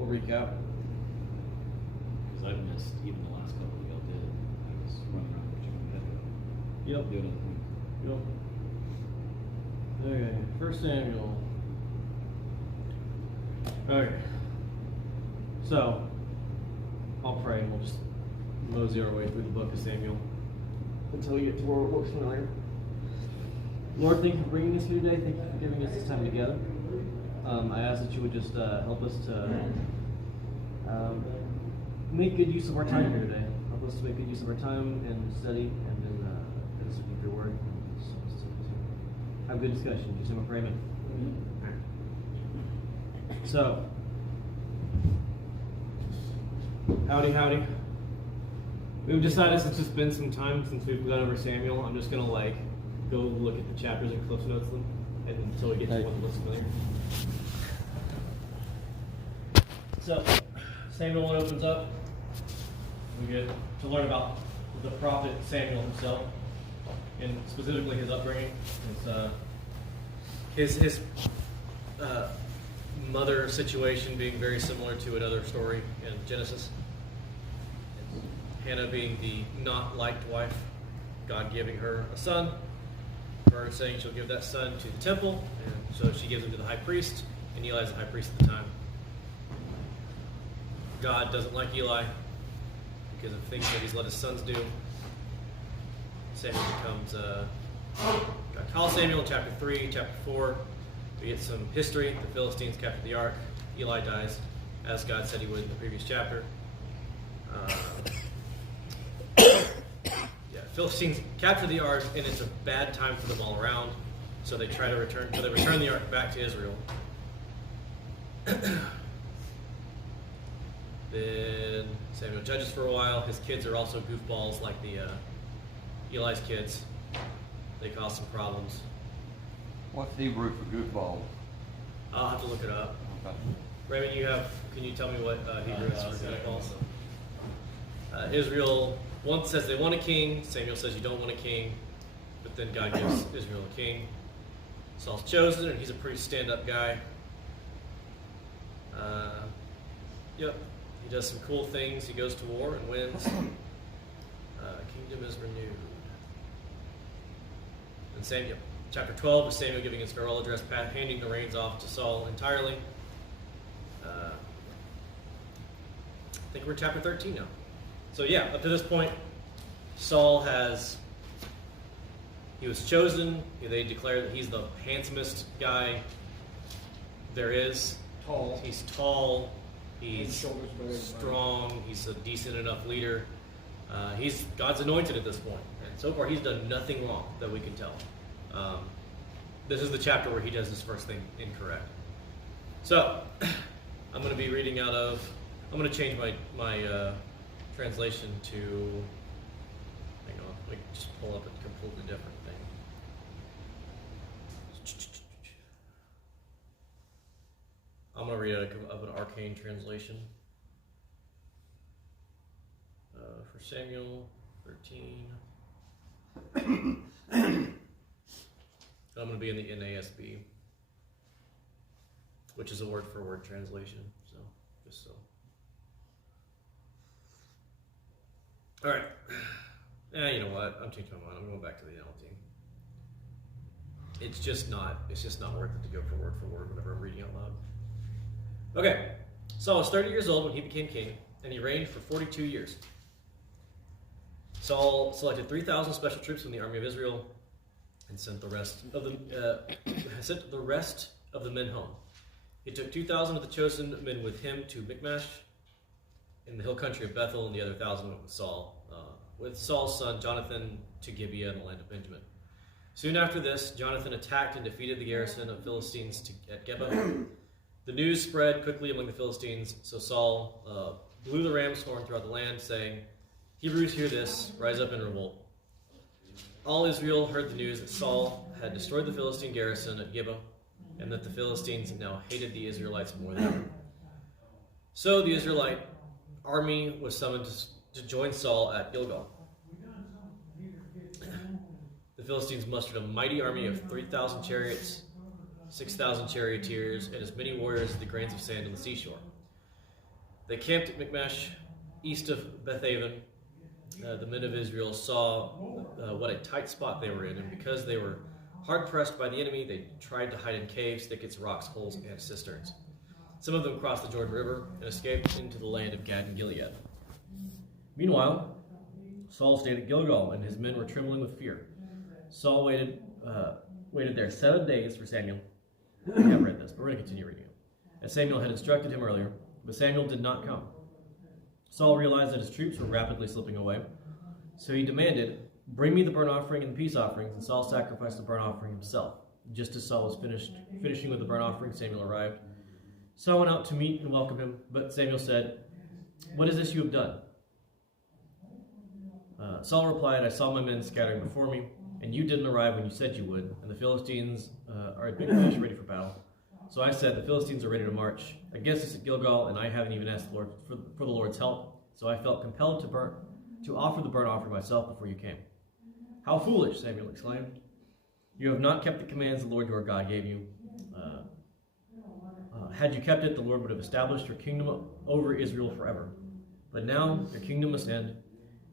we'll recap. Because I've missed even the last couple y'all did. I was running around jumping ahead. Yep. Doing other things. Yep. Okay, 1 Samuel. Okay. So, I'll pray and we'll just mosey our way through the book of Samuel until we get to where we're familiar. Lord, thank you for bringing us here today. Thank you for giving us this time together. I ask that you would just help us to make good use of our time here today. Help us to make good use of our time and study and then speak your word. Have a good discussion. Just have a pray. So, howdy. We've decided since it's been some time since we've gone over Samuel, I'm just gonna go look at the chapters and Cliff Notes them, and until we get to one that looks familiar. So, Samuel 1 opens up. We get to learn about the prophet Samuel himself, and specifically his upbringing. His mother situation being very similar to another story in Genesis. Hannah being the not liked wife, God giving her a son, her saying she'll give that son to the temple, and so she gives him to the high priest, and Eli's the high priest at the time. God doesn't like Eli because of things that he's let his sons do. Samuel becomes God calls Samuel in chapter 3, chapter 4. We get some history. The Philistines captured the ark. Eli dies, as God said he would in the previous chapter. Philistines capture the ark, and it's a bad time for them all around. So they try to return. So they return the ark back to Israel. Then Samuel judges for a while. His kids are also goofballs like Eli's kids. They cause some problems. What's Hebrew for goofball? I'll have to look it up. Okay. Raymond, can you tell me what Hebrew is for goofballs? Israel once says they want a king. Samuel says you don't want a king. But then God gives Israel a king. Saul's chosen, and he's a pretty stand-up guy. Yep. He does some cool things. He goes to war and wins. Kingdom is renewed. And Samuel, chapter 12 is Samuel giving his farewell address, handing the reins off to Saul entirely. I think we're in chapter 13 now. So yeah, up to this point, Saul he was chosen. They declare that he's the handsomest guy there is. Tall. He's tall. He's strong. He's a decent enough leader. He's God's anointed at this point. And so far, he's done nothing wrong that we can tell. This is the chapter where he does his first thing incorrect. So, I'm going to be reading out of... I'm going to change my translation to... Hang on. Let me just pull up a completely different thing. I'm going to read out of an arcane translation. For Samuel 13. I'm going to be in the NASB, which is a word-for-word translation. So, just so. All right. You know what? I'm changing my mind. I'm going back to the NLT. It's just not worth it to go for word whenever I'm reading out loud. Okay. Saul was 30 years old when he became king, and he reigned for 42 years. Saul selected 3,000 special troops from the army of Israel and sent the rest of the men home. He took 2,000 of the chosen men with him to Michmash in the hill country of Bethel, and the other 1,000 went with Saul's son Jonathan to Gibeah in the land of Benjamin. Soon after this, Jonathan attacked and defeated the garrison of Philistines at Geba. The news spread quickly among the Philistines, so Saul blew the ram's horn throughout the land, saying, "Hebrews, hear this, rise up and revolt." All Israel heard the news that Saul had destroyed the Philistine garrison at Geba, and that the Philistines now hated the Israelites more than ever. So the Israelite army was summoned to join Saul at Gilgal. The Philistines mustered a mighty army of 3,000 chariots, 6,000 charioteers, and as many warriors as the grains of sand on the seashore. They camped at Michmash, east of Bethaven. The men of Israel saw what a tight spot they were in, and because they were hard-pressed by the enemy, they tried to hide in caves, thickets, rocks, holes, and cisterns. Some of them crossed the Jordan River and escaped into the land of Gad and Gilead. Meanwhile, Saul stayed at Gilgal, and his men were trembling with fear. Saul waited there 7 days for Samuel. We have read this, but we're going to continue reading it. As Samuel had instructed him earlier, but Samuel did not come. Saul realized that his troops were rapidly slipping away, so he demanded, "Bring me the burnt offering and the peace offerings," and Saul sacrificed the burnt offering himself. Just as Saul was finishing with the burnt offering, Samuel arrived. Saul went out to meet and welcome him, but Samuel said, "What is this you have done?" Saul replied, "I saw my men scattering before me, and you didn't arrive when you said you would, and the Philistines are at Michmash ready for battle. So I said, the Philistines are ready to march against us at Gilgal, and I haven't even asked the Lord for the Lord's help. So I felt compelled to offer the burnt offering myself before you came." "How foolish," Samuel exclaimed. "You have not kept the commands the Lord your God gave you. Had you kept it, the Lord would have established your kingdom over Israel forever. But now your kingdom must end,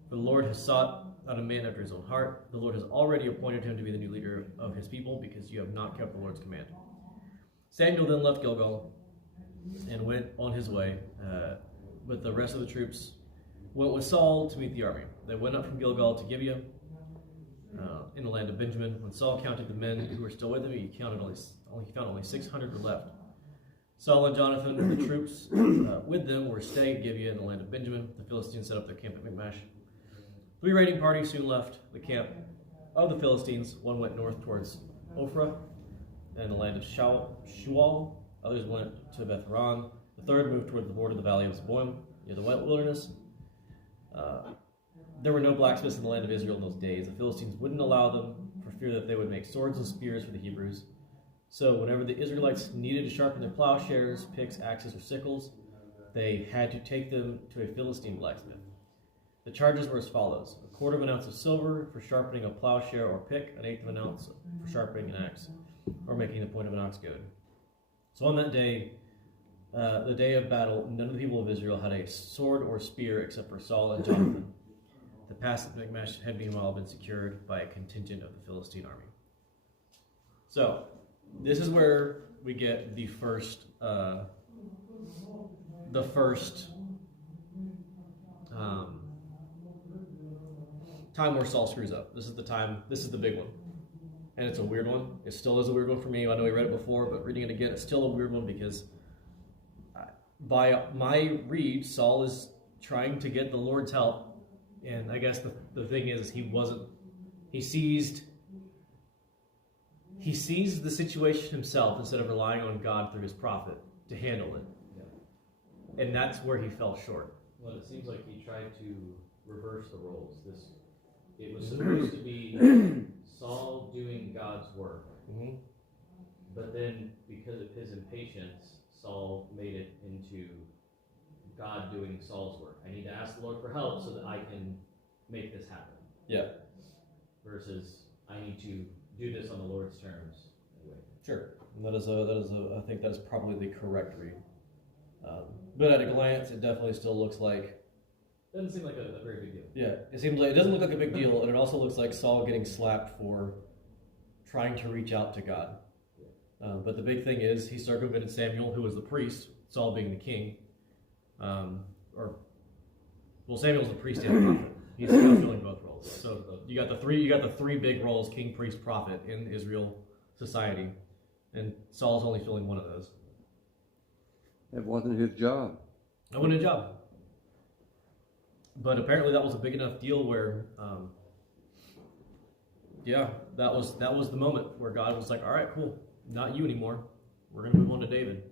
for the Lord has sought out a man after his own heart. The Lord has already appointed him to be the new leader of his people, because you have not kept the Lord's command." Samuel then left Gilgal and went on his way, but the rest of the troops went with Saul to meet the army. They went up from Gilgal to Gibeah in the land of Benjamin. When Saul counted the men who were still with him, he found only 600 were left. Saul and Jonathan and the troops with them were staying at Gibeah in the land of Benjamin. The Philistines set up their camp at Michmash. 3 raiding parties soon left the camp of the Philistines. One went north towards Ophrah and the land of Shual. Others went to Beth-horon. The third moved toward the border of the valley of Zeboim, near the wilderness. There were no blacksmiths in the land of Israel in those days. The Philistines wouldn't allow them for fear that they would make swords and spears for the Hebrews. So whenever the Israelites needed to sharpen their plowshares, picks, axes, or sickles, they had to take them to a Philistine blacksmith. The charges were as follows: 1/4 ounce of silver for sharpening a plowshare or pick, 1/8 ounce for sharpening an axe, or making the point of an ox goad. So on that day, the day of battle, none of the people of Israel had a sword or spear except for Saul and Jonathan. The pass at Michmash had meanwhile been secured by a contingent of the Philistine army. So, this is where we get the first time where Saul screws up. This is the big one. And it's a weird one. It still is a weird one for me. I know we read it before, but reading it again, it's still a weird one because by my read, Saul is trying to get the Lord's help. And I guess the thing is, he seized the situation himself instead of relying on God through his prophet to handle it. Yeah. And that's where he fell short. Well, it seems like he tried to reverse the roles. It was supposed to be Saul doing God's work, but then because of his impatience, Saul made it into God doing Saul's work. I need to ask the Lord for help so that I can make this happen. Yeah. Versus I need to do this on the Lord's terms. Sure. And I think that is probably the correct read. But at a glance, it definitely still looks like. Doesn't seem like a very big deal. Yeah, it doesn't look like a big deal, and it also looks like Saul getting slapped for trying to reach out to God. But the big thing is, he circumvented Samuel, who was the priest, Saul being the king. Samuel's the priest and the prophet. He's kind of filling both roles. So you got the three big roles: king, priest, prophet in Israel society, and Saul's only filling one of those. That wasn't his job. That wasn't his job. But apparently that was a big enough deal where, that was the moment where God was like, "All right, cool, not you anymore. We're going to move on to David."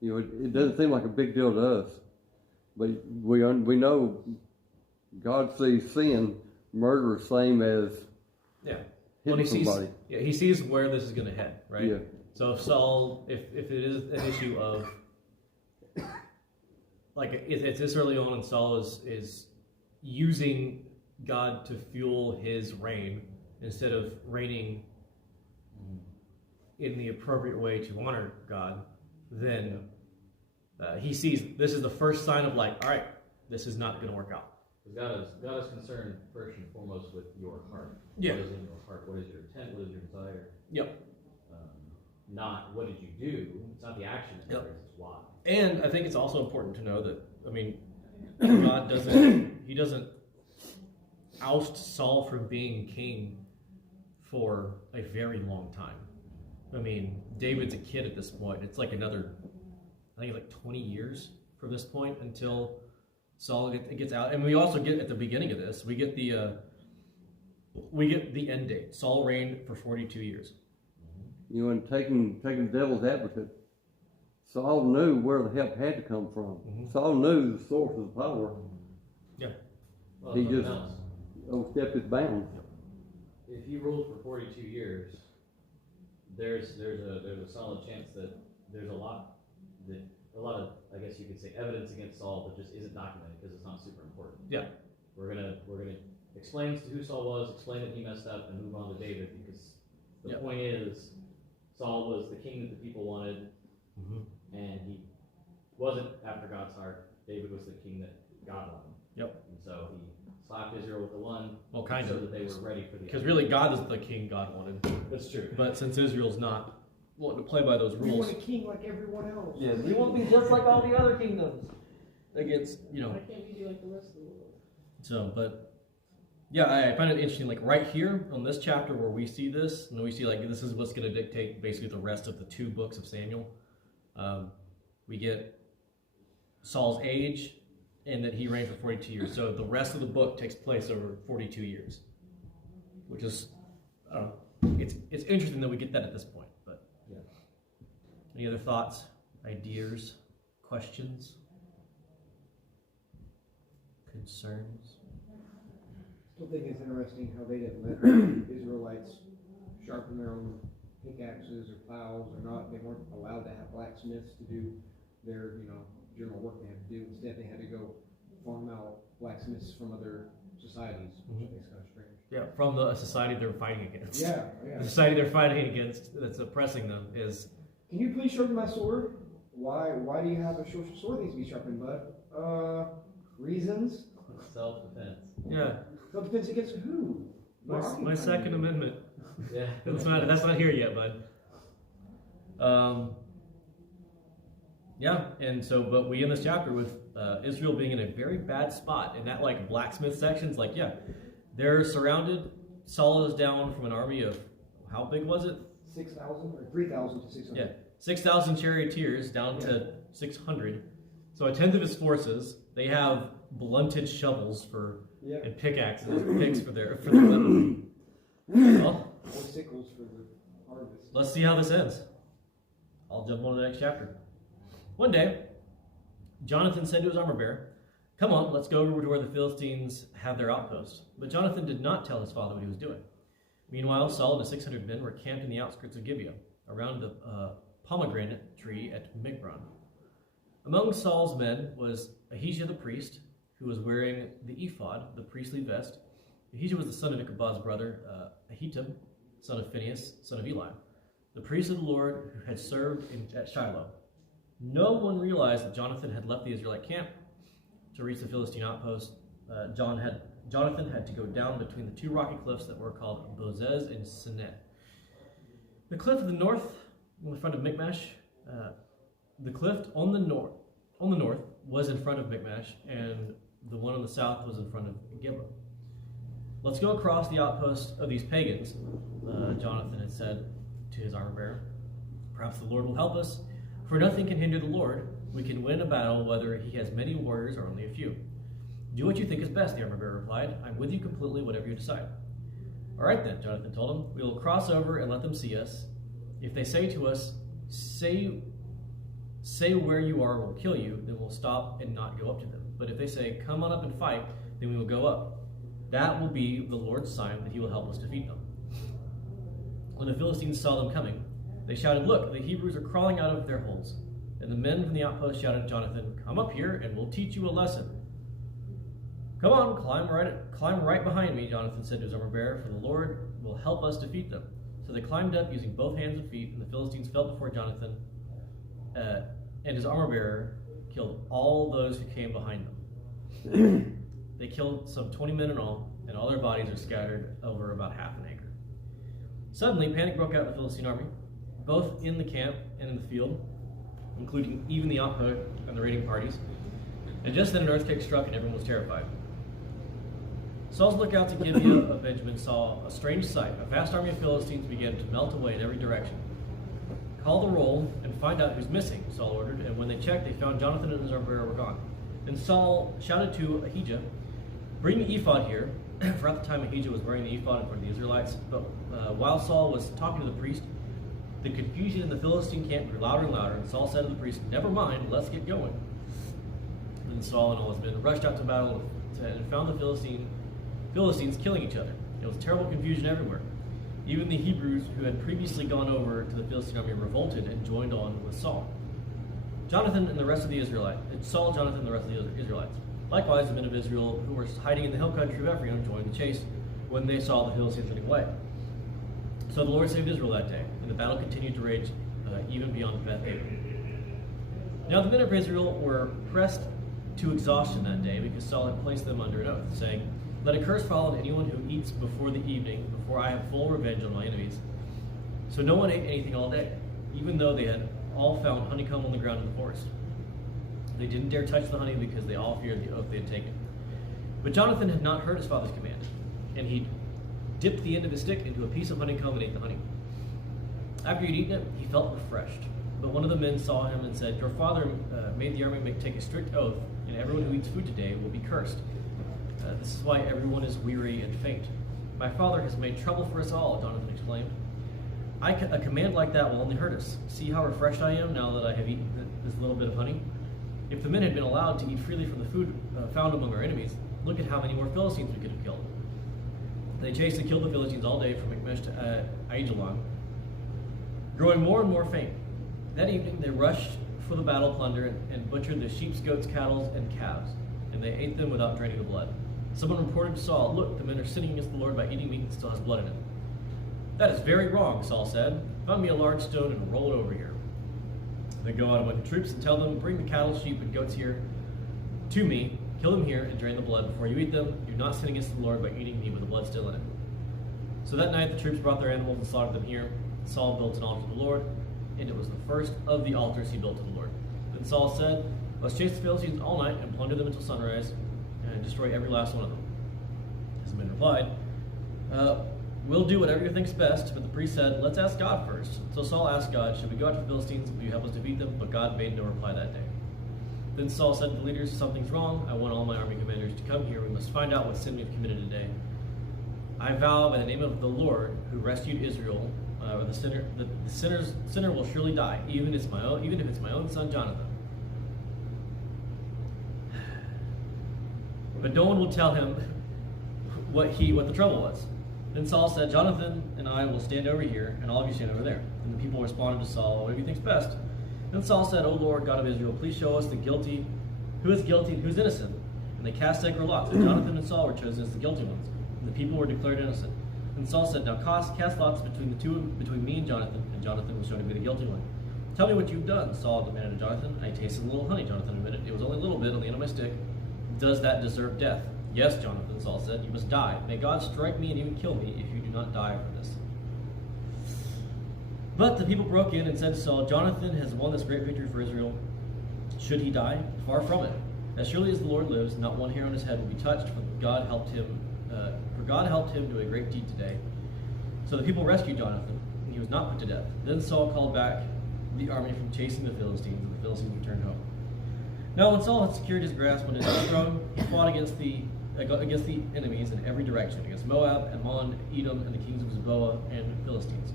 You know, it doesn't seem like a big deal to us, but we know God sees sin, murder, same as hitting somebody. He sees where this is going to head, right? Yeah. So if Saul, if it is an issue of like it's this early on, and Saul is using God to fuel his reign instead of reigning in the appropriate way to honor God, then he sees this is the first sign of like, all right, this is not going to work out. Because God is concerned first and foremost with your heart. Yeah. What is in your heart? What is your intent? What is your desire? Yep. Not what did you do? It's not the action that matters. It's why. And I think it's also important to know that, I mean, God doesn't oust Saul from being king for a very long time. I mean, David's a kid at this point. It's like another, I think it's like 20 years from this point until Saul gets out. And we also get at the beginning of this, we get the end date. Saul reigned for 42 years. You know, and taking the devil's advocate, Saul knew where the help had to come from. Mm-hmm. Saul knew the source of the power. Yeah. Well, He just overstepped his bounds. if he ruled for 42 years, there's a solid chance that there's a lot of, I guess you could say, evidence against Saul that just isn't documented because it's not super important. Yeah. We're gonna explain who Saul was, explain that he messed up, and move on to David, because the point is Saul was the king that the people wanted, and he wasn't after God's heart. David was the king that God wanted. Yep. And so he slapped Israel with the one, Well, kind so of. that they were ready for the. Because really, God is the king God wanted. That's true. But since Israel's not wanting to play by those We rules, want a king like everyone else. yeah, we won't be just like all the other kingdoms. Against, Why can't we be like the rest of the world? So, but yeah, I find it interesting. Like right here on this chapter where we see this, and we see like this is what's going to dictate basically the rest of the 2 books of Samuel. We get Saul's age, and that he reigned for 42 years. So the rest of the book takes place over 42 years, which is, I don't know, it's interesting that we get that at this point. But yeah. Any other thoughts, ideas, questions, concerns? Still think it's interesting how they didn't let Israelites sharpen their own pickaxes or plows or not. They weren't allowed to have blacksmiths to do their, general work they had to do. Instead, they had to go farm out blacksmiths from other societies, which I think is kind of strange. Yeah, from the society they're fighting against. Yeah. The society they're fighting against that's oppressing them is... Can you please sharpen my sword? Why do you have a short sword that needs to be sharpened, bud? Reasons? Self-defense. Yeah. Self-defense against who? My Second Amendment. Yeah. That's not here yet, bud. Yeah, and so, but we end this chapter with Israel being in a very bad spot. And that, like, blacksmith section's like, yeah, they're surrounded. Saul is down from an army of, how big was it? 6,000 or 3,000 to 600. Yeah, 6,000 charioteers down to 600. So a tenth of his forces. They have blunted shovels and pickaxes and picks for their weapon. Well, Or sickles for the harvest. let's see how this ends. I'll jump on to the next chapter. One day, Jonathan said to his armor bearer, "Come on, let's go over to where the Philistines have their outpost." But Jonathan did not tell his father what he was doing. Meanwhile, Saul and his 600 men were camped in the outskirts of Gibeah, around the pomegranate tree at Migron. Among Saul's men was Ahijah the priest, who was wearing the ephod, the priestly vest. Ahijah was the son of Ichabod's brother, Ahitub, son of Phinehas, son of Eli, the priest of the Lord who had served at Shiloh. No one realized that Jonathan had left the Israelite camp to reach the Philistine outpost. Jonathan had to go down between the 2 rocky cliffs that were called Bozez and Sinet. The cliff to the north, in front of Michmash, the cliff on the north was in front of Michmash, and the one on the south was in front of Gibeah. "Let's go across the outpost of these pagans," Jonathan had said to his armor bearer. "Perhaps the Lord will help us, for nothing can hinder the Lord. We can win a battle whether he has many warriors or only a few." "Do what you think is best," the armor bearer replied. "I'm with you completely, whatever you decide." "All right then," Jonathan told him. "We will cross over and let them see us. If they say to us, 'Say where you are, we'll kill you,' then we'll stop and not go up to them. But if they say, 'Come on up and fight,' then we will go up. That will be the Lord's sign that he will help us defeat them." When the Philistines saw them coming, they shouted, "Look, the Hebrews are crawling out of their holes." And the men from the outpost shouted to Jonathan, "Come up here and we'll teach you a lesson." "Come on, climb right behind me," Jonathan said to his armor bearer, "for the Lord will help us defeat them." So they climbed up using both hands and feet, and the Philistines fell before Jonathan and his armor bearer killed all those who came behind them. They killed some 20 men in all, and all their bodies are scattered over about half an acre. Suddenly, panic broke out in the Philistine army, both in the camp and in the field, including even the outpost and the raiding parties. And just then an earthquake struck and everyone was terrified. Saul's lookouts at Gibeah of Benjamin saw a strange sight. A vast army of Philistines began to melt away in every direction. Call the roll and find out who's missing, Saul ordered, and when they checked, they found Jonathan and his armor were gone. Then Saul shouted to Ahijah, "Bring the ephod here." For at the time Ahijah was wearing the ephod in front of the Israelites, but while Saul was talking to the priest, the confusion in the Philistine camp grew louder and louder, and Saul said to the priest, "Never mind, let's get going." Then Saul and all his men rushed out to battle and found the Philistines killing each other. It was terrible confusion everywhere. Even the Hebrews who had previously gone over to the Philistine army revolted and joined on with Saul. Saul, Jonathan, and the rest of the Israelites. Likewise, the men of Israel who were hiding in the hill country of Ephraim joined the chase when they saw the Philistines running away. So the Lord saved Israel that day, and the battle continued to rage even beyond Beth-Aven. Now the men of Israel were pressed to exhaustion that day because Saul had placed them under an oath, saying, "Let a curse fall on anyone who eats before the evening, before I have full revenge on my enemies." So no one ate anything all day, even though they had all found honeycomb on the ground in the forest. They didn't dare touch the honey because they all feared the oath they had taken. But Jonathan had not heard his father's command, and he dipped the end of his stick into a piece of honeycomb and ate the honey. After he'd eaten it, he felt refreshed. But one of the men saw him and said, "Your father made the army take a strict oath, and everyone who eats food today will be cursed. This is why everyone is weary and faint. My father has made trouble for us all," Jonathan exclaimed. A command like that will only hurt us. See how refreshed I am now that I have eaten this little bit of honey? If the men had been allowed to eat freely from the food found among our enemies, look at how many more Philistines we could have killed. They chased and killed the Philistines all day from Michmash to Aijalon, growing more and more faint. That evening they rushed for the battle plunder and butchered the sheep, goats, cattle, and calves, and they ate them without draining the blood. Someone reported to Saul, "Look, the men are sinning against the Lord by eating meat that still has blood in it." "That is very wrong," Saul said. "Find me a large stone and roll it over here." Then go out among the troops and tell them, "Bring the cattle, sheep, and goats here to me. Kill them here and drain the blood before you eat them. Do not sin against the Lord by eating meat with the blood still in it." So that night the troops brought their animals and slaughtered them here. Saul built an altar to the Lord, and it was the first of the altars he built to the Lord. Then Saul said, "Let's chase the Philistines all night and plunder them until sunrise and destroy every last one of them." His men replied, "We'll do whatever you think's best." But the priest said, "Let's ask God first." So Saul asked God, "Should we go after the Philistines? Will you help us defeat them?" But God made no reply that day. Then Saul said to the leaders, "Something's wrong. I want all my army commanders to come here. We must find out what sin we've committed today. I vow by the name of the Lord who rescued Israel, the sinner will surely die, even if it's my own son Jonathan." But no one will tell him what the trouble was. Then Saul said, "Jonathan and I will stand over here, and all of you stand over there." And the people responded to Saul, "Whatever you think's best." Then Saul said, "O Lord, God of Israel, please show us who is guilty and who's innocent." And they cast sacred lots, and Jonathan and Saul were chosen as the guilty ones, and the people were declared innocent. And Saul said, "Now cast lots between me and Jonathan was shown to be the guilty one. Tell me what you've done." Saul demanded of Jonathan. "I tasted a little honey," Jonathan admitted. "It was only a little bit on the end of my stick. Does that deserve death?" "Yes, Jonathan," Saul said. "You must die. May God strike me and even kill me if you do not die for this." But the people broke in and said to Saul, "Jonathan has won this great victory for Israel. Should he die? Far from it. As surely as the Lord lives, not one hair on his head will be touched, for God helped him do a great deed today." So the people rescued Jonathan, and he was not put to death. Then Saul called back the army from chasing the Philistines, and the Philistines returned home. Now when Saul had secured his grasp on his throne, he fought against the enemies in every direction, against Moab, Ammon, Edom, and the kings of Zeboah and Philistines.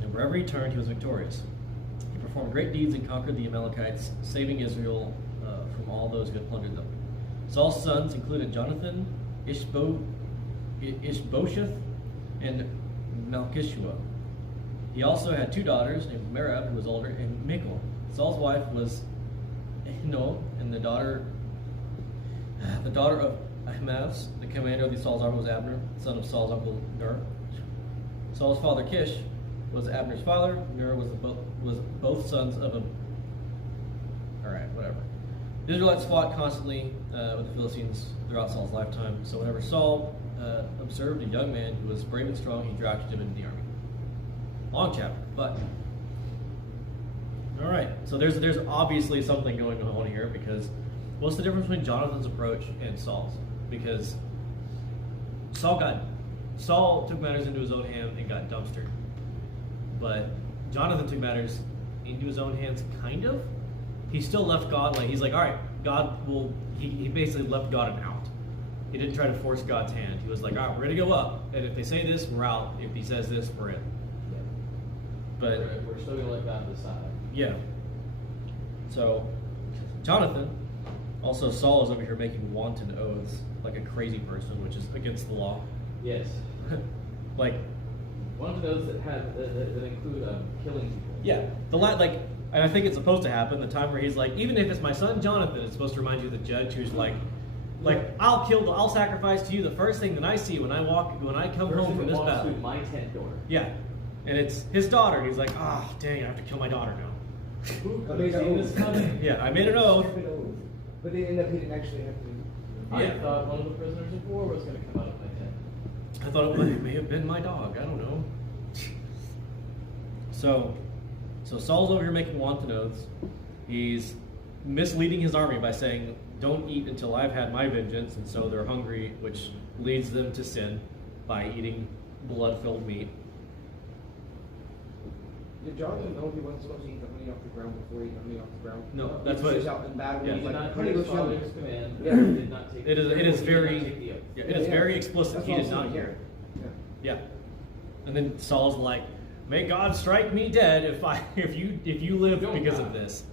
And wherever he turned, he was victorious. He performed great deeds and conquered the Amalekites, saving Israel from all those who had plundered them. Saul's sons included Jonathan, Ishbosheth, and Malchishua. He also had two daughters named Merab, who was older, and Michal. Saul's wife was Ahinoam, and the daughter of Ahimaaz. The commander of Saul's army was Abner, son of Saul's uncle Ner. Saul's father Kish was Abner's father. Ner was both sons of all right, whatever. The Israelites fought constantly with the Philistines throughout Saul's lifetime. So whenever Saul observed a young man who was brave and strong, he drafted him into the army. Long chapter, but all right. So there's obviously something going on here, because what's the difference between Jonathan's approach and Saul's? Because Saul took matters into his own hand and got dumpstered, but Jonathan took matters into his own hands, kind of. He still left God, like, he's like, all right, God will, he basically left God an out. He didn't try to force God's hand. He was like, all right, we're going to go up, and if they say this, we're out. If he says this, we're in. Yeah. But we're still going to let God decide. yeah. So, Jonathan, also Saul is over here making wanton oaths like a crazy person, which is against the law. Yes. Like, one of those that include killing people. yeah, and I think it's supposed to happen. The time where he's like, even if it's my son Jonathan, it's supposed to remind you of the judge who's like, I'll sacrifice to you the first thing that I see when I come home from this battle. Through my tent door. Yeah, and it's his daughter. And he's like, dang, I have to kill my daughter now. I made an oath. Yeah, I made an oath. But they ended up, he didn't actually have to. I thought one of the prisoners of war was going to come out of my tent. I thought it may have been my dog. I don't know. So Saul's over here making wanton oaths. He's misleading his army by saying, don't eat until I've had my vengeance, and so they're hungry, which leads them to sin by eating blood-filled meat. Did Jonathan know he wasn't supposed to eat the honey off the ground before eating the honey off the ground? No, He that's was what. just out in battle. Yeah. He's He did like, not honey, take his go show me. father's command. Yeah. He did not take It is he did not very. take the oath. Yeah, it is very explicit. That's He what did I'm not saying, hear. yeah. Yeah, and then Saul's like, "May God strike me dead if you live Don't because die. of this."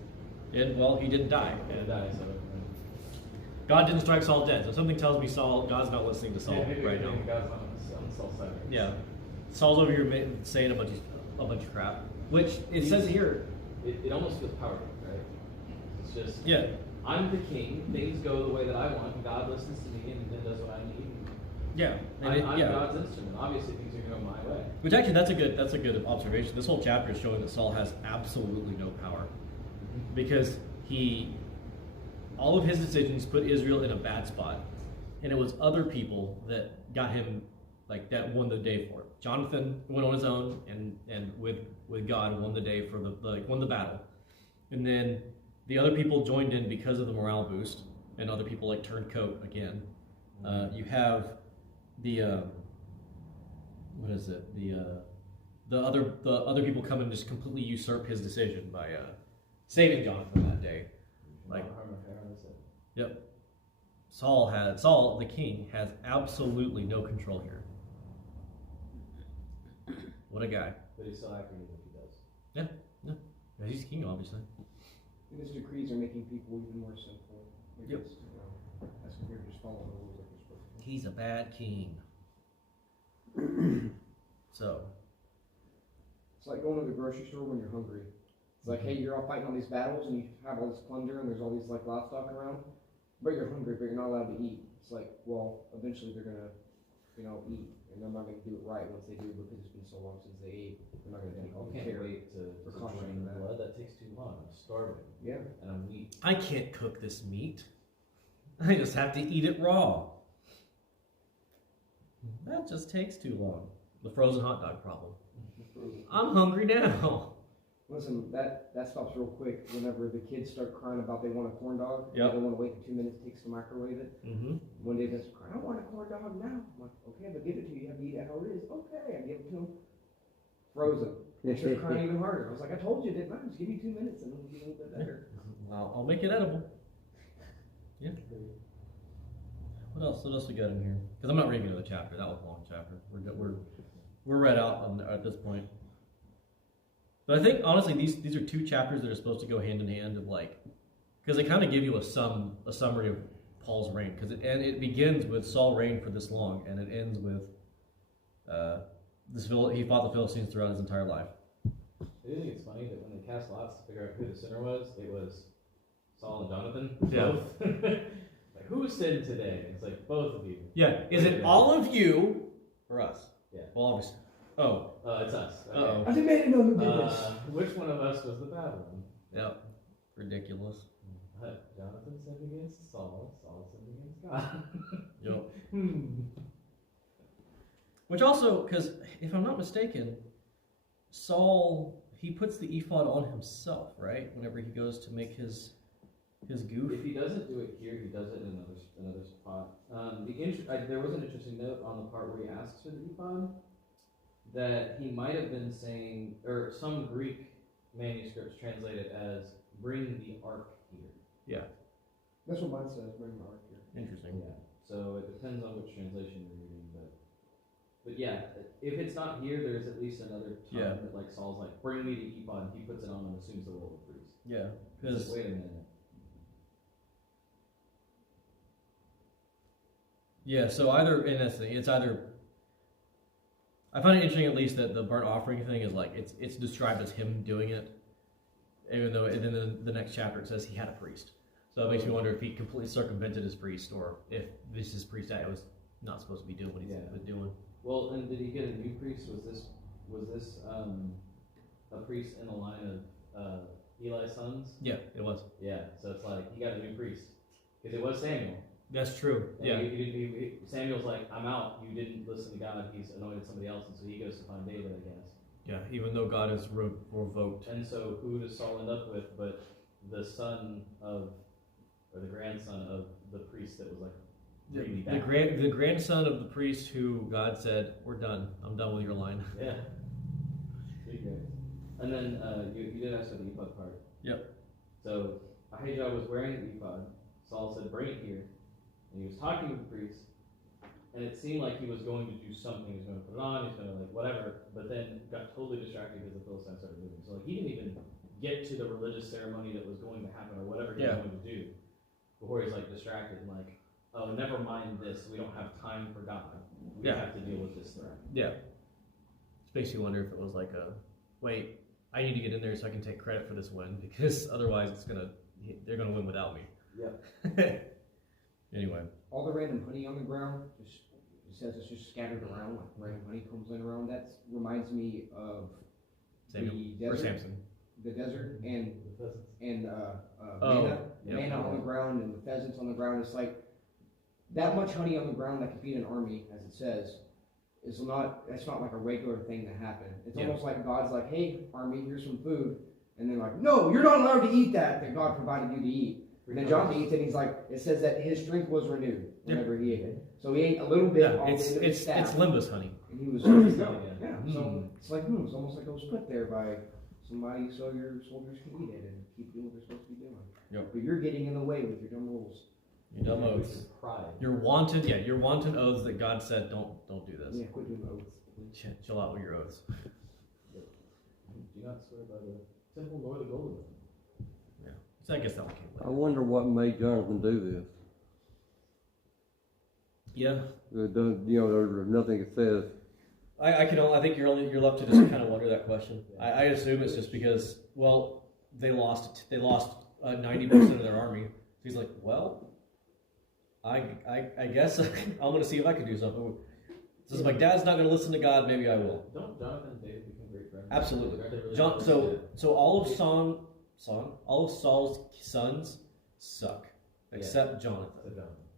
And well, he didn't die. Yeah, die, so. God didn't strike Saul dead. So something tells me God's not listening to Saul Maybe right now. God's on Saul's side. Yeah, Saul's over here saying a bunch of crap, which it says here. It almost feels powerful, right? It's just, Yeah, I'm the king, things go the way that I want, God listens to me and then does what I need. yeah, and I'm yeah. God's instrument. Obviously things are going to go my way. Which actually, that's a good observation. This whole chapter is showing that Saul has absolutely no power, because all of his decisions put Israel in a bad spot, and it was other people that got him, like, that won the day for it. Jonathan went on his own, and with God won the day for won the battle, and then the other people joined in because of the morale boost, and other people like turned coat again. You have the what is it? The other people come and just completely usurp his decision by saving Jonathan that day. Like, yep. Saul, the king, has absolutely no control here. What a guy. But he's still acting as if he does. Yeah, he's king, obviously. And his decrees are making people even more sinful. Yep. As compared to just following the rules like you're supposed to. He's a bad king. So. It's like going to the grocery store when you're hungry. It's like, hey, you're all fighting all these battles and you have all this plunder and there's all these like livestock around, but you're hungry, but you're not allowed to eat. It's like, well, eventually they're gonna, eat, and they're not gonna do it right once they do because it's been so long since they ate. They're not gonna take all the I care. can't wait to drain the blood. That takes too long. I'm starving. Yeah. And I'm weak. I can't cook this meat. I just have to eat it raw. That just takes too long. The frozen hot dog problem. I'm hungry now. Listen, that stops real quick whenever the kids start crying about they want a corn dog. Yep. They want to wait 2 minutes, takes to microwave it. Mm-hmm. One day they're crying, I want a corn dog now. I'm like, okay, but give it to you. You have to eat it how it is. Okay, I give it to them. Frozen. They start crying even harder. I was like, I told you, didn't I? Just give me 2 minutes and it'll be a little bit better. I'll make it edible. Yeah. What else we got in here? Because I'm not reading another chapter. That was a long chapter. We're read out at this point. But I think honestly, these are two chapters that are supposed to go hand in hand of because they kind of give you a summary of Paul's reign, because it begins with Saul reigned for this long, and it ends with he fought the Philistines throughout his entire life. I do think it's funny that when they cast lots to figure out who the sinner was, it was Saul and Jonathan. Yeah. Both. Like, who sinned today? It's like both of you. Yeah. Is it all of you or us? Yeah. Well, obviously. Oh. It's us. Okay. Uh-oh. I didn't know who did this. Which one of us was the bad one? Yep. Ridiculous. against Saul, Saul sinned against God. Yep. Which also, because if I'm not mistaken, Saul, he puts the ephod on himself, right? Whenever he goes to make his goof. If he doesn't do it here, he does it in another spot. There was an interesting note on the part where he asks for the ephod that he might have been saying, or some Greek manuscripts translate it as "bring the ark here." Yeah. That's what mine says, bring the ark here. Interesting. Yeah. So it depends on which translation you're reading, but yeah, if it's not here, there's at least another time that like Saul's like, "Bring me the ephod," and he puts it on and assumes the role of priest. Yeah. Because wait a minute. Yeah, so either, in that thing, it's either, I find it interesting at least that the burnt offering thing is like, it's described as him doing it, even though, and then the next chapter it says he had a priest. So it makes me wonder if he completely circumvented his priest, or if this is priest that was not supposed to be doing what he's been doing. Well, and did he get a new priest? Was this a priest in the line of Eli's sons? Yeah, it was. Yeah, so it's like, he got a new priest. Because it was Samuel. That's true. And yeah. Samuel's like, I'm out. You didn't listen to God. He's anointed somebody else. And so he goes to find David, I guess. Yeah, even though God is revoked. And so who does Saul end up with but the son of, or the grandson of the priest that was like, the grandson of the priest who God said, "We're done. I'm done with your line." Yeah. Pretty great. And then you did ask for the ephod part. Yep. So Ahijah was wearing the ephod. Saul said, "Bring it here." And he was talking to the priest, and it seemed like he was going to do something. He was going to put it on, he was going to like whatever, but then got totally distracted because the Philistines started moving. So like he didn't even get to the religious ceremony that was going to happen or whatever he was going to do before he's like distracted and like, oh, never mind this. We don't have time for God. We have to deal with this threat. Yeah. It makes you wonder if it was like wait, I need to get in there so I can take credit for this win, because otherwise they're gonna win without me. Yep. Anyway. All the random honey on the ground, it says it's just scattered around, like random honeycombs laying around. That reminds me of Samuel, the desert, or Samson. The desert, and Yep. manna on the ground, and the pheasants on the ground. It's like that much honey on the ground that could feed an army, as it says. It's not like a regular thing that happened. It's almost like God's like, "Hey, army, here's some food," and they're like, "No, you're not allowed to eat that God provided you to eat." And then Jonathan eats it, and he's like, it says that his strength was renewed whenever he ate it. So he ate a little bit. Yeah, it's Limbus honey. And he was ready to go. Yeah. So it's like, it's almost like it was put there by somebody so your soldiers can eat it and keep doing what they're supposed to be doing. Yep. But you're getting in the way with your dumb rules. Your dumb oaths. Pride. Your wanton oaths that God said don't do this. Yeah, quit doing oaths. Chill out with your oaths. Do not swear by the temple nor the golden. Yeah. So I guess that one came later. I wonder what made Jonathan do this. Yeah. There's nothing that says. I think you're left to just kind of wonder that question. I assume it's just because, well, they lost 90% of their army. So he's like, well, I guess I'm going to see if I can do something. Since my dad's not going to listen to God, maybe I will. Don't Jonathan and David become great friends? Absolutely. Really So all of Saul's sons suck, except Jonathan.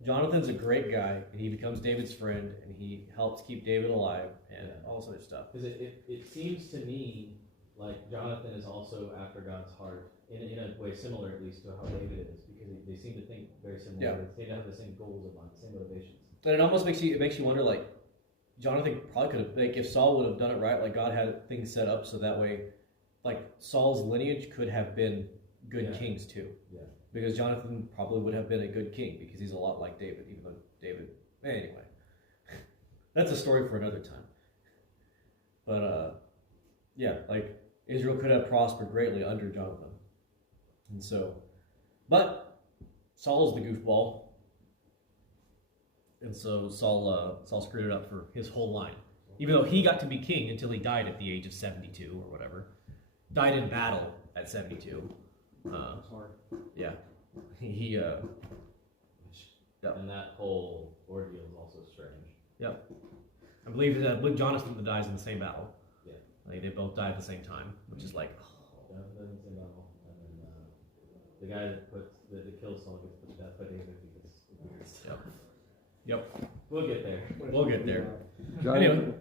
Jonathan's a great guy, and he becomes David's friend, and he helps keep David alive, and all this other stuff. Because it seems to me like Jonathan is also after God's heart, in a way similar at least to how David is, because they seem to think very similar. Yeah. They seem to have the same goals in mind, same motivations. And it almost makes you wonder, like, Jonathan probably could have, like, if Saul would have done it right, like God had things set up so that way, like Saul's lineage could have been good kings too. Yeah. Because Jonathan probably would have been a good king because he's a lot like David, even though David. Anyway, that's a story for another time. But like Israel could have prospered greatly under Jonathan, and so, but Saul's the goofball. And so Saul screwed it up for his whole line. Even though he got to be king until he died at the age of 72 or whatever. Died in battle at 72. That's hard. Yeah. He And that whole ordeal is also strange. Yep. I believe Jonathan dies in the same battle. Yeah. Like they both die at the same time, which is like... Jonathan dies in the same battle, and then the guy that kills Saul gets put to death by David because. Yep. We'll get there. We'll get there. Jonathan,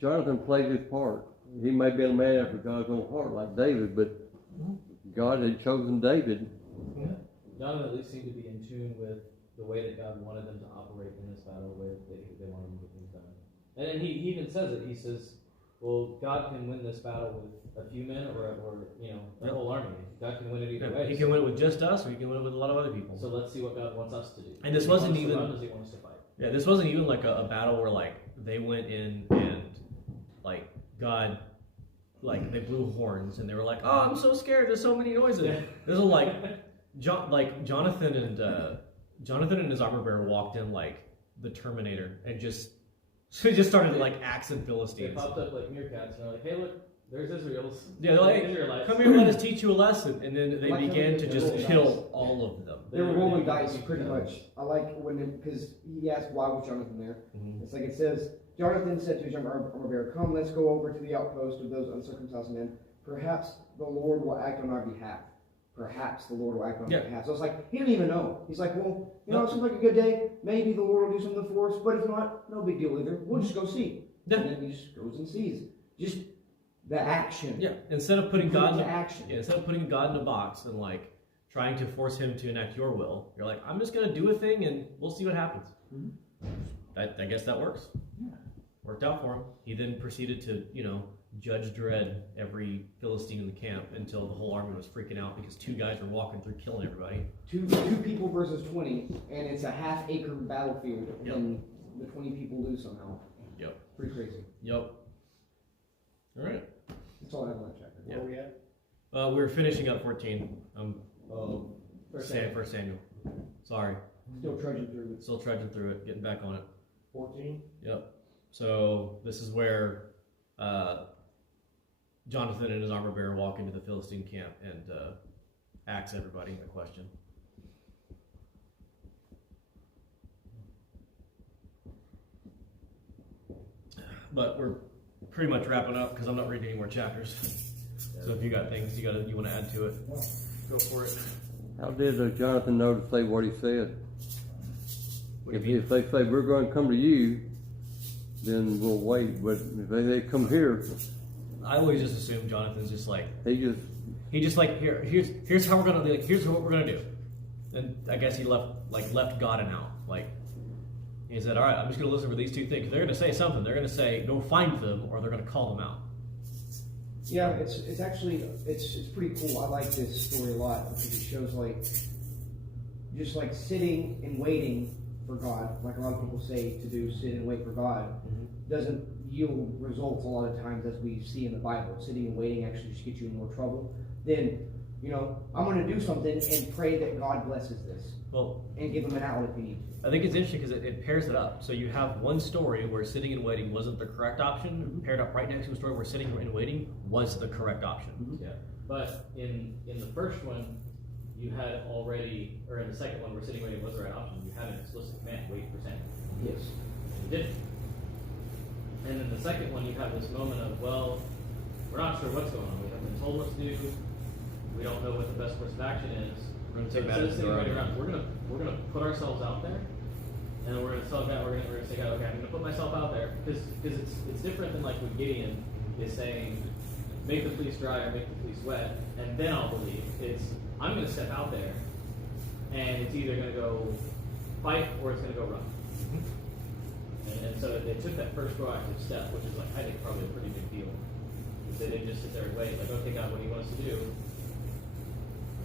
Jonathan played his part. He may be a man after God's own heart like David, but God had chosen David. Jonathan at least seemed to be in tune with the way that God wanted them to operate in this battle, the way that they wanted them to get things done. And then he even says it. He says, well, God can win this battle with a few men or the whole army. God can win it either way. He can win it with just us, or he can win it with a lot of other people. So let's see what God wants us to do. And this wasn't even. Does he want us to fight? Yeah, this wasn't even like a battle where like they went in and like God, like they blew horns and they were like, oh, I'm so scared. There's so many noises. Yeah. This was like, Jonathan and his armor bearer walked in like the Terminator and just started like axing They Philistines. popped up like meerkats and they're like, hey, look, there's Israel's. Yeah, they're like, Israelites. come here, let us teach you a lesson. And then they Like began to just rolling kill dice. all of them. They were rolling dice pretty much. I like because he asked why was Jonathan there. Mhm. It's like it says, Jonathan said to his armor bearer, come, let's go over to the outpost of those uncircumcised men. Perhaps the Lord will act on our behalf. Perhaps the Lord will act on our behalf. So it's like, he didn't even know. He's like, well, it seems like a good day. Maybe the Lord will do something for us, but if not, no big deal either. We'll just go see. Yeah. And then he just goes and sees. Just the action. Yeah, instead of putting God into action. Yeah, instead of putting God in a box and like trying to force him to enact your will, you're like, I'm just gonna do a thing and we'll see what happens. I guess that works. Yeah. Worked out for him. He then proceeded to, judge dread every Philistine in the camp until the whole army was freaking out because two guys were walking through killing everybody. Two people versus 20, and it's a half-acre battlefield, and the 20 people lose somehow. Yep. Pretty crazy. Yep. All right. That's all I have on that chapter. Yeah. Where are we at? We're finishing up 14. First Samuel. Sorry. Still trudging through it. Still trudging through it, getting back on it. 14? Yep. So this is where Jonathan and his armor bearer walk into the Philistine camp and axe everybody a question. But we're pretty much wrapping up because I'm not reading any more chapters. So if you got things you want to add to it, go for it. How did Jonathan know to say what he said? What do you mean? If they say we're going to come to you, then we'll wait. But if they come here, I always just assume Jonathan's just like he just like here's how we're gonna here's what we're gonna do. And I guess he left God an out. Like he said, all right, I'm just gonna listen for these two things. They're gonna say something. They're gonna say go find them, or they're gonna call them out. Yeah, it's actually it's pretty cool. I like this story a lot because it shows just like sitting and waiting for God, like a lot of people say to do, sit and wait for God, doesn't yield results a lot of times as we see in the Bible. Sitting and waiting actually just gets you in more trouble. Then, I'm going to do something and pray that God blesses this. Well, and give them an out if you need to. I think it's interesting because it pairs it up. So you have one story where sitting and waiting wasn't the correct option, paired up right next to a story where sitting and waiting was the correct option. Yeah, but in the first one, you had already, or in the second one where sitting waiting was the right option, you had an explicit command, wait for Samuel. Yes. And you didn't. And in the second one, you have this moment of, well, we're not sure what's going on. We haven't been told what to do. We don't know what the best course of action is. We're going to So take instead of matters sitting into our right own around, we're gonna put ourselves out there, and then we're gonna tell God, we're gonna say, God, okay, I'm gonna put myself out there because it's different than like when Gideon is saying, make the fleece dry or make the fleece wet, and then I'll believe. It's I'm gonna step out there, and it's either gonna go fight or it's gonna go run. And so they took that first proactive step, which is like I think probably a pretty big deal. They didn't just sit there and wait, like, okay, God, what do you want us to do?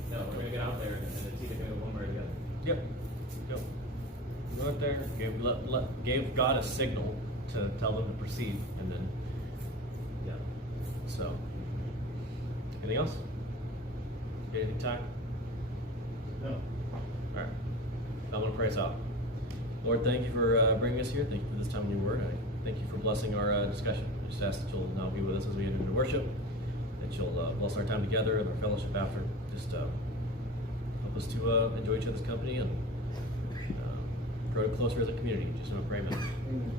No, we're going to get out there, and it's either going to go one way or the other. Yep. We went there, gave God a signal to tell them to proceed, and then, yeah. So, anything else? Anything time? No. All right. I'm going to pray us out. Lord, thank you for bringing us here. Thank you for this time in your word. I thank you for blessing our discussion. I just ask that you'll now be with us as we enter into worship, that you'll bless our time together and our fellowship after. Just help us to enjoy each other's company and grow closer as a community. Just want to pray, amen. Amen.